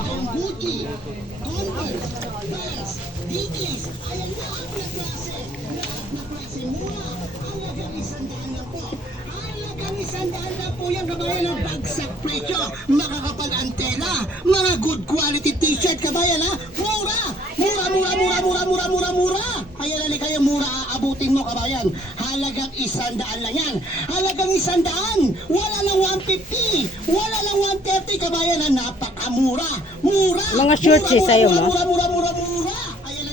Buti, Converse, Vans, Dickies, ayan na ang klase. Lahat na klase mura. Halagang isang daan lang po. Halagang isang daan lang po yung kabayan ng bagsak presyo. Makakapal ang tela. Mga good quality t-shirt kabayan ha. Mura! Mura, mura, mura, mura, mura, mura, mura! Ayan na kayo, mura aabutin mo kabayan. Halagang isang daan lang yan. Halagang isang daan. Wala lang 150. Wala lang 130 kabayan ha. Napakamura. Mura! Mga shorts Mura, eh, sa'yo, mura, ma? Mura, mura, mura, mura!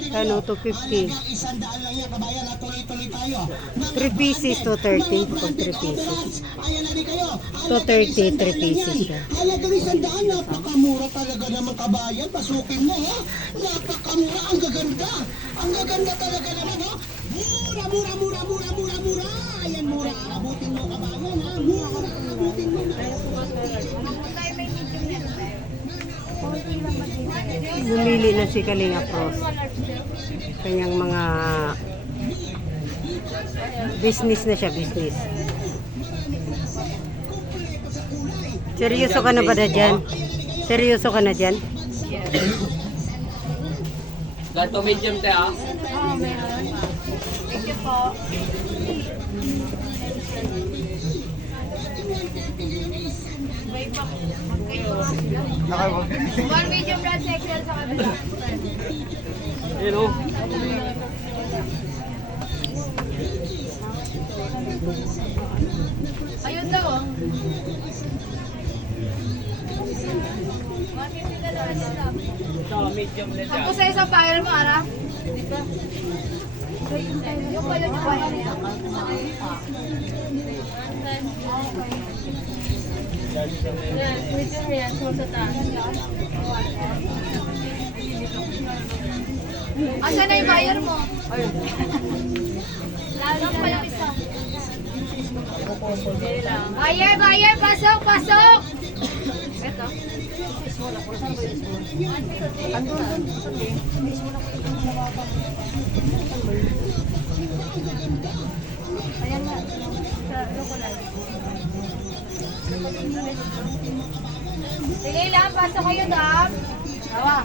Ayan na kayo. Ano, 250. Halagang isang daan lang yan kabayan ha. Tuloy-tuloy tayo. Mga 3 pieces, branded, 230 mga pag 3 branded pieces. overalls. Ayan na rin kayo. 230, 3 pieces. Halagang isang daan, napakamura talaga naman kabayan. Pasukin mo, ha? Napakamura, ang gaganda. Ang gaganda talaga naman, ha? Mura, mura, mura, mura, mura, mura. Ayan, mura. Abutin mo, kabayan, ha? Mura, abutin mo. Bumili na si Kalinga Pros. Kanyang mga business na siya, business. Seryoso ka na ba na dyan? Seryoso ka na dyan? Ganto medium te ah. One medium blood XL sa kabila. Oh. Ayun daw oh. 150 na lang. Ito, medium na Ako sa isang fire mo, Ara. Yung pala yung fire niya. Medium yan, so sa taas. Asan na yung buyer mo? Lalo pa yung isa. Buyer, buyer, pasok, pasok! Ito. Ayan nga. Sa Locolite. Sige lang, pasok kayo dam. Tawa.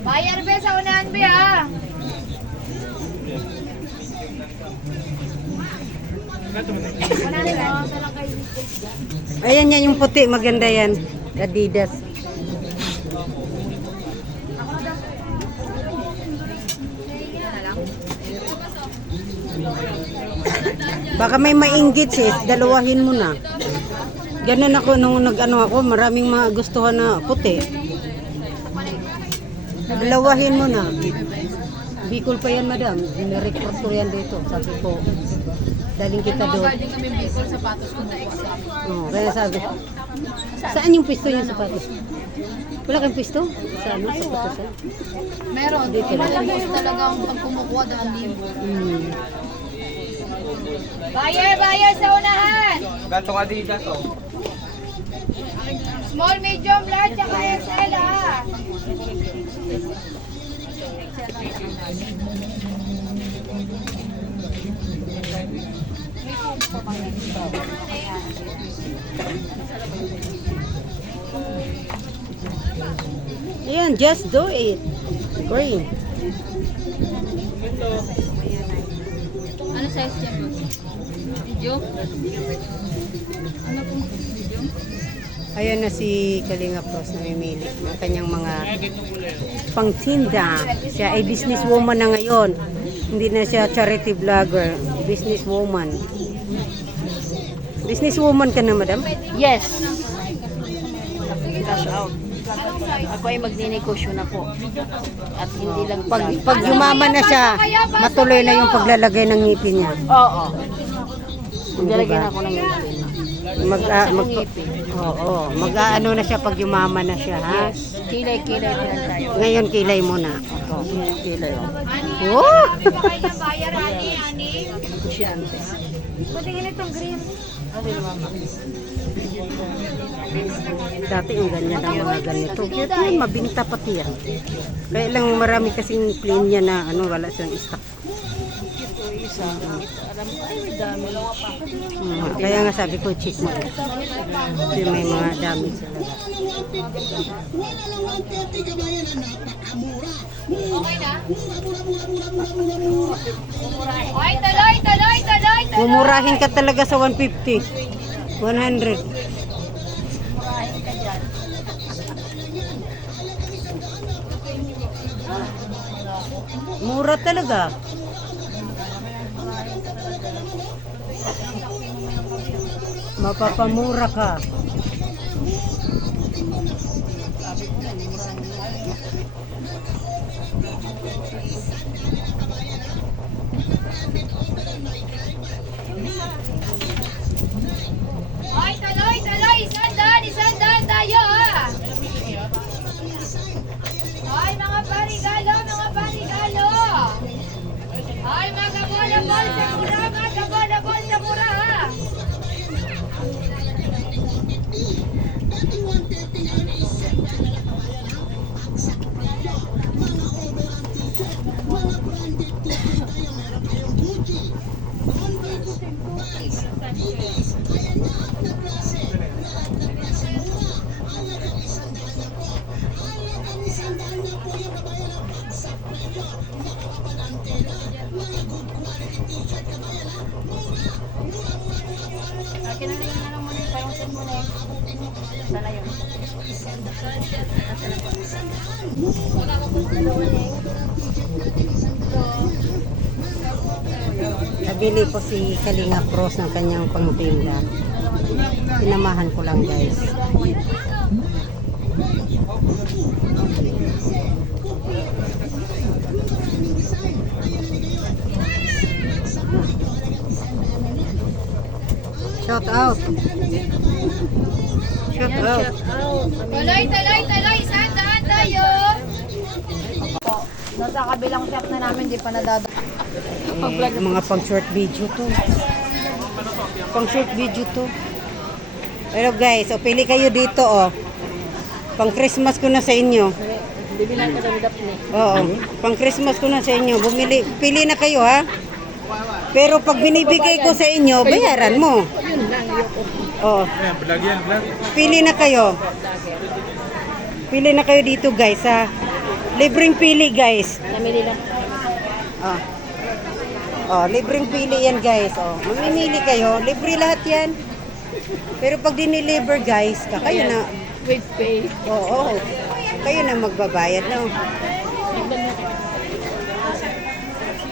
Buyer be, sa unahan be ha. Ayan yan yung puti, maganda yan. Adidas. Baka may mainggit sis, dalawahin mo na. Ganun ako nung nag-ano ako, maraming magustuhan na puti. Dalawahin mo na. Bicol pa yan, madam. Nirecord ko yan dito. Sabi ko, daling kita doon. Galing kami Bicol, sapatos ko. Oo, kaya sabi saan yung pisto yung sapatos? Wala kang pisto? Sa ano? Sa sapatos? Meron. Malaki talaga ang pag kumukuha daan libo. Hmm. Buyer, buyer sa unahan! Ganto ka di to. Small, medium, large, tsaka XL ha! Ayan, just do it. Green. Ano size dyan? Medium? Ano po? Medium? Ayan na si Kalinga Pros namimili ng kanyang mga pangtinda. Siya ay businesswoman na ngayon. Hindi na siya charity vlogger. Businesswoman. Businesswoman ka na, madam? Yes. Cash out. Ako ay magninegosyo na po. At hindi lang Pag, pag yumaman na siya, matuloy na yung paglalagay ng ngipin niya. Oo. Nilagyan Diba? ako ng ngipin. Mag, akong mag, ngipin. oo, mag-ano na siya pag yumaman na siya, ha? Kilay-kilay pa lang tayo. Ngayon kilay mo na. Oo, kilay. oh. Oh! Ani, Ani? Kusyante. Patingin itong green. Ano yung mama? Dati yung ganyan ang mga ganito. Kaya yan, mabinta pati yan. Kaya lang marami kasing plain niya na ano, wala siyang stock. ito isa. Alam ko, ay, may dami. Mm, kaya nga sabi ko, check mo. Kasi may mga damage talaga. Wala lang 150 kabayan na napakamura. Okay na? Ay. Mumurahin ka talaga sa 150. 100. Mura talaga. Mapapamura ka. Mura. Akin na lang na lang muna yung parang set mo na eh. Sana yun. Nabili po si Kalinga Cross ng kanyang pangtinda. Sinamahan ko lang guys. Shout out. Shout out. Tuloy, tuloy, tuloy. Isang daan tayo. Nasa kabilang shop na namin, di pa nadada. Eh, mga pang short video to. Pang short video to. Pero guys, o pili kayo dito oh. Pang Christmas ko na sa inyo. Bibilan ka dami dapni. Oo. Pang Christmas ko na sa inyo. Bumili, pili na kayo ha. Pero pag binibigay ko sa inyo, bayaran mo. Yun lang, yun. Oo. Vlog yan, vlog. Pili na kayo. Pili na kayo dito guys ha. Libreng pili guys. Namili lang. Oh. Oh, libreng pili yan guys. Oh, mamimili kayo. Libre lahat yan. Pero pag diniliver guys, ka- kayo na. With pay. Oo. kayo na magbabayad no.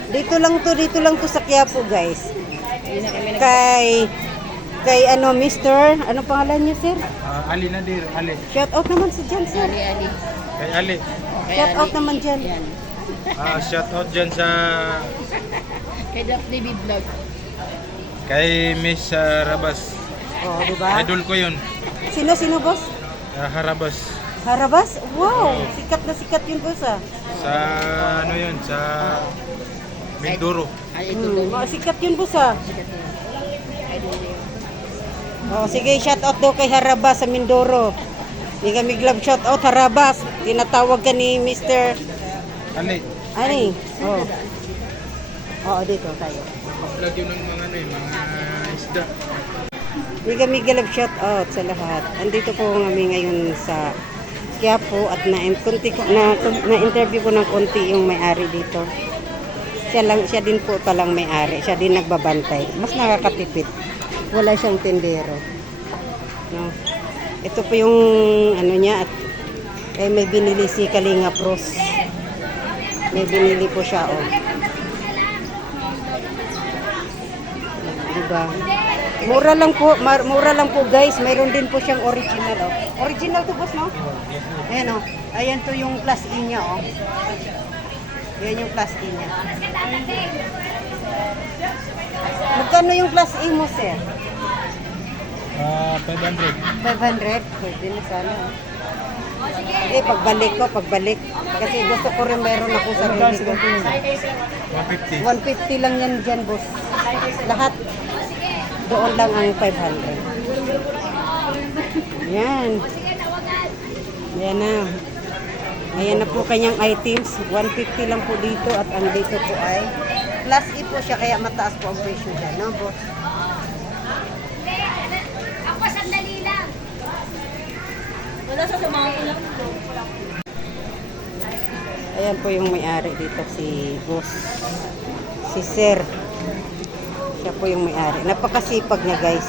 Dito lang to, dito lang to sa Quiapo guys. Kay kay ano Mr. Ano pangalan niyo sir? Ah, Ali Nadir, Ali. Shout out naman si Jan sir. Ali, Ali. Kay Ali. Kay Shout Ali. out naman dyan. Yan. Ah, shout out dyan sa Kay Daphne B Vlog. kay Miss ah, Rabas. Oh, di ba? Idol ko yun. Sino sino boss? Ah, Harabas. Harabas? Wow, sikat na sikat yun boss ah. Sa ano yun, sa Mindoro. Ay, ito Hmm, mga sikat yun boss ah. Oh, sige, shout out daw kay Harabas sa Mindoro. Hindi kami glove shout out Harabas. Tinatawag ka ni Mr. Ali. Ani? Oh. Oo, dito tayo. Vlog yun ng mga ano eh, mga isda. Hindi kami glove shout out sa lahat. Andito po kami ngayon sa Quiapo at na, konti ko, na, na interview ko ng konti yung may-ari dito. Siya lang siya din po palang may-ari. Siya din nagbabantay. Mas nakakatipid. Wala siyang tendero. No. Ito po yung ano niya at eh, may binili si Kalinga Pros. May binili po siya oh. Diba? Mura lang po, mura lang po guys. Mayroon din po siyang original oh. Original to boss no? Ayan oh. Ayan to yung plus E niya oh. Ayan yung plus E niya. Magkano yung plus E mo sir? Ah, 500. 500? Pwede na sana. Eh, pagbalik ko, pagbalik. Kasi gusto ko rin mayroon ako sa sarili ko. 150. 150 lang yan dyan, boss. Lahat. Doon lang ang 500. Yan. Yan na. Ayan na po kanyang items. 150 lang po dito at ang dito po ay Class E po siya, kaya mataas po ang presyo dyan, no, boss? Ako, sandali lang. Ayan po yung may-ari dito, si boss. Si sir. Siya po yung may-ari. Napakasipag niya, guys.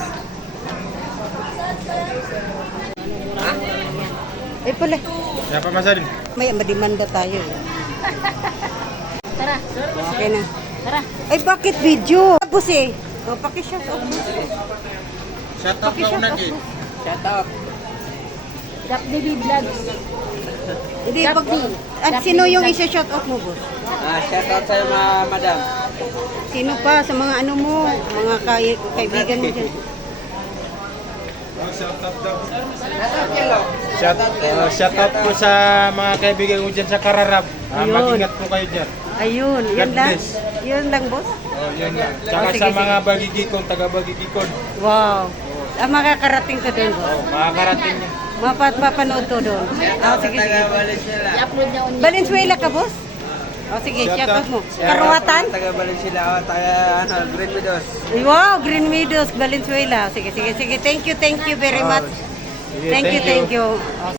Eh pala, Kaya pa masalin. May madimanda tayo. eh. Tara, Okay na. tara. Ay, bakit video? Boss eh. O, pakishot off. Shut up na Pakishot una off. eh. Shut up. Dap Vlogs. Hindi, pag... up. At sino up. yung isa-shot off mo, boss? Ah, shout out sa'yo mga madam. Sino pa sa mga ano mo, mga kay, kaibigan mo dyan? Shout uh, shout out po sa mga kaibigan ko dyan sa Kararap. Ayun. mag-ingat po kayo dyan. Ayun, yun God lang. bless. Yun lang, boss. Oh, yun lang. Tsaka Oh, sige, sa mga bagigikon, taga bagigikon. Wow. Ah, makakarating ka doon, boss. Oh, makakarating niya. Mapapanood to doon. Ah, sige, sige. I-upload niya on Valenzuela ka, boss? O, sige, Shout out mo. Karuwatan? Taga Valenzuela ako, taga ano, Green Meadows. Wow, Green Meadows, Valenzuela. Sige, sige, sige. Thank you, thank you very much. Thank you, thank you.